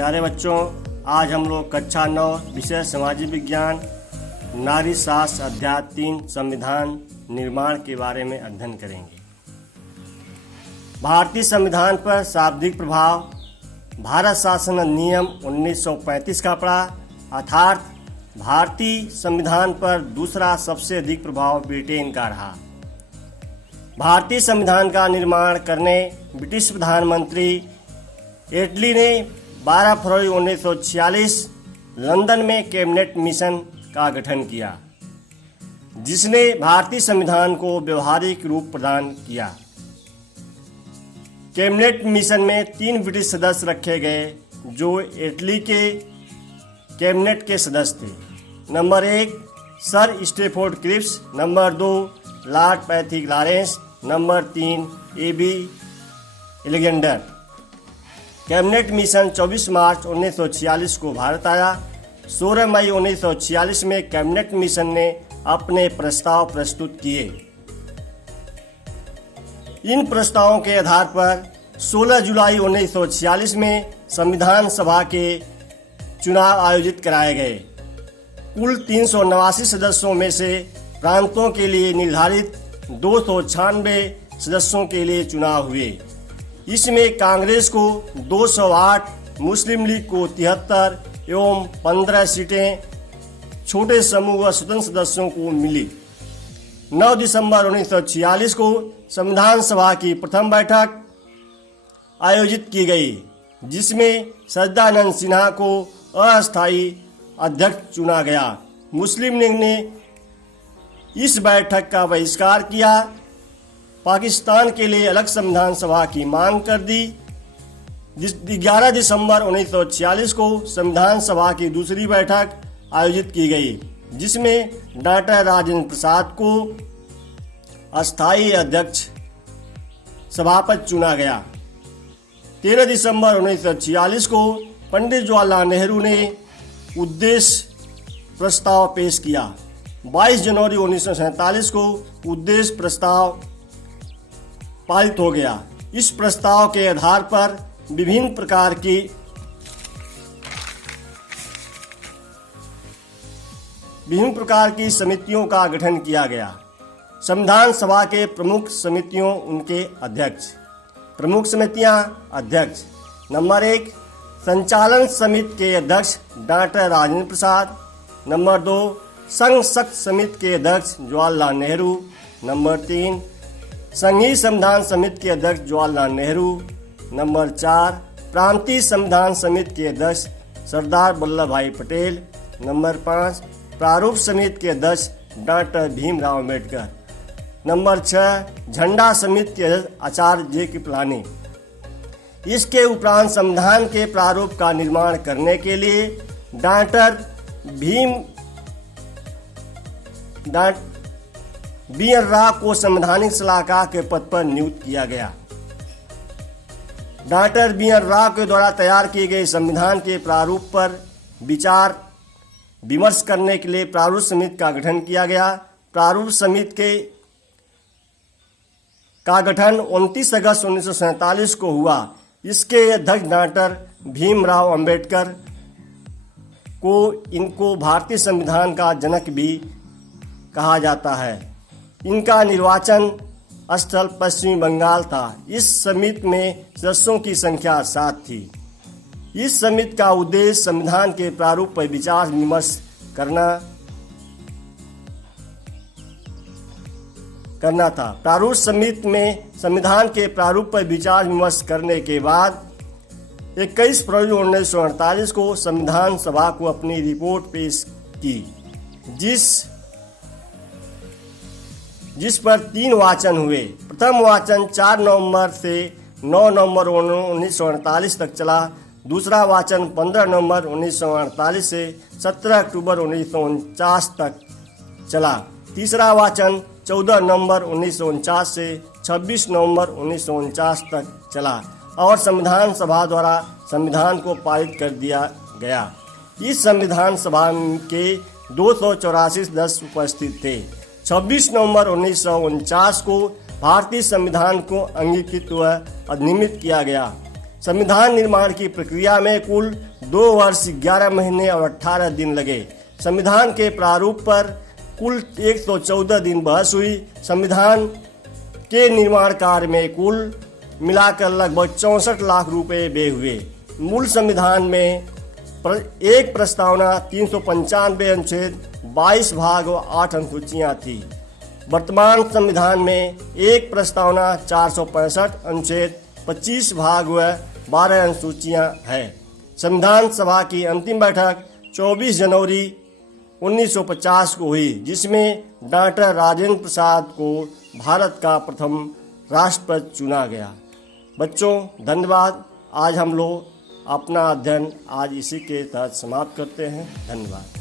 प्यारे बच्चों, आज हम लोग कक्षा 9 विषय सामाजिक विज्ञान नारी शास्त्र अध्याय 3 संविधान निर्माण के बारे में अध्ययन करेंगे। भारतीय संविधान पर शाब्दिक प्रभाव। भारत शासन अधिनियम 1935 का पड़ा, अर्थात भारतीय संविधान पर दूसरा सबसे अधिक प्रभाव ब्रिटेन का रहा। भारतीय संविधान का निर्माण करने ब्रिटिश प्रधानमंत्री एटली ने 12 फरवरी 1946 लंदन में कैबिनेट मिशन का गठन किया, जिसने भारतीय संविधान को व्यवहारिक रूप प्रदान किया। कैबिनेट मिशन में 3 ब्रिटिश सदस्य रखे गए जो इटली के कैबिनेट के सदस्य थे। Number 1 sir Stafford Cripps, number 2 lord Pethick Lawrence, number 3 AB Alexander. Cabinet mission 24 March 1946 को भारत आया। 16 मई 1946 में कैबिनेट मिशन ने अपने प्रस्ताव प्रस्तुत किए। इन प्रस्तावों के आधार पर 16 जुलाई 1946 में संविधान सभा के चुनाव आयोजित कराए गए। कुल 389 सदस्यों में से प्रांतों के लिए निर्धारित 296 सदस्यों के लिए चुनाव हुए। इसमें कांग्रेस को 208, मुस्लिम लीग को 73 एवं 15 सीटें छोटे समूह व स्वतंत्र सदस्यों को मिली। 9 दिसंबर 1946 को संविधान सभा की प्रथम बैठक आयोजित की गई, जिसमें सच्चिदानंद सिन्हा को अस्थायी अध्यक्ष चुना गया। मुस्लिम लीग ने इस बैठक का बहिष्कार किया, पाकिस्तान के लिए अलग संविधान सभा की मांग कर दी। 11 दिसंबर 1946 को संविधान सभा की दूसरी बैठक आयोजित की गई, जिसमें डॉक्टर राजेंद्र प्रसाद को अस्थायी अध्यक्ष सभापति चुना गया। 13 दिसंबर 1946 को पंडित जवाहरलाल नेहरू ने उद्देश्य प्रस्ताव पेश किया। 22 जनवरी 1947 को उद्देश्य प्रस्ताव पारित हो गया। इस प्रस्ताव के आधार पर विभिन्न प्रकार की समितियों का गठन किया गया। संविधान सभा के प्रमुख समितियों उनके अध्यक्ष। प्रमुख समितियां अध्यक्ष। नंबर 1 संचालन समिति के अध्यक्ष डॉक्टर राजेंद्र प्रसाद। नंबर 2 संघ शक्ति समिति के अध्यक्ष जवाहरलाल नेहरू। नंबर 3 संघीय संविधान समिति के अध्यक्ष जवाहरलाल नेहरू। नंबर 4 प्रांतीय संविधान समिति के अध्यक्ष सरदार वल्लभ भाई पटेल। नंबर 5 प्रारूप समिति के अध्यक्ष डॉक्टर भीमराव अम्बेडकर। नंबर 6 झंडा समिति के अध्यक्ष आचार्य जे कृपलानी। इसके उपरांत संविधान के प्रारूप का निर्माण करने के लिए डॉक्टर बी.एन. राव को संवैधानिक सलाहकार के पद पर नियुक्त किया गया। Doctor BN. राव के द्वारा तैयार किए गए संविधान के प्रारूप पर विचार विमर्श करने के लिए प्रारूप समिति का गठन किया गया। प्रारूप समिति का गठन 29 अगस्त 1947 को हुआ। इसके अध्यक्ष डॉक्टर भीमराव अम्बेडकर इनको भारतीय संविधान का जनक भी कहा जाता है। इनका निर्वाचन स्थल पश्चिमी बंगाल था। इस समिति में सदस्यों की संख्या 7 थी। इस समिति का उद्देश्य संविधान के प्रारूप पर विचार विमर्श करना था। प्रारूप समिति में संविधान के प्रारूप पर विचार विमर्श करने के बाद 21 फरवरी 1948 को संविधान सभा को अपनी रिपोर्ट पेश की, जिस पर 3 वाचन हुए। प्रथम वाचन 4 नवंबर से 9 नवंबर 1948 तक चला। दूसरा वाचन 15 नवंबर 1948 से 17 अक्टूबर 1949 तक चला। तीसरा वाचन 14 नवंबर 1949 से 26 नवंबर 1949 तक चला और संविधान सभा द्वारा संविधान को पारित कर दिया गया। इस संविधान सभा के 284 सदस्य उपस्थित थे। 26 नवंबर 1949 को भारतीय संविधान को अंगीकृत व अधिनियमित किया गया। संविधान निर्माण की प्रक्रिया में कुल 2 वर्ष 11 महीने और 18 दिन लगे। संविधान के प्रारूप पर कुल 114 दिन बहस हुई। संविधान के निर्माण कार्य में कुल मिलाकर लगभग 64 लाख रुपए व्यय हुए। मूल संविधान में एक प्रस्तावना 395 अनुच्छेद 22 भाग व 8 अनुसूचियां थी। वर्तमान संविधान में एक प्रस्तावना 465 अनुच्छेद 25 भाग व 12 अनुसूचियां हैं। संविधान सभा की अंतिम बैठक 24 जनवरी 1950 को हुई, जिसमें डॉक्टर राजेंद्र प्रसाद को भारत का प्रथम राष्ट्रपति चुना गया। बच्चों, धन्यवाद। आज हम लोग अपना अध्ययन आज इसी के तहत समाप्त करते हैं। धन्यवाद।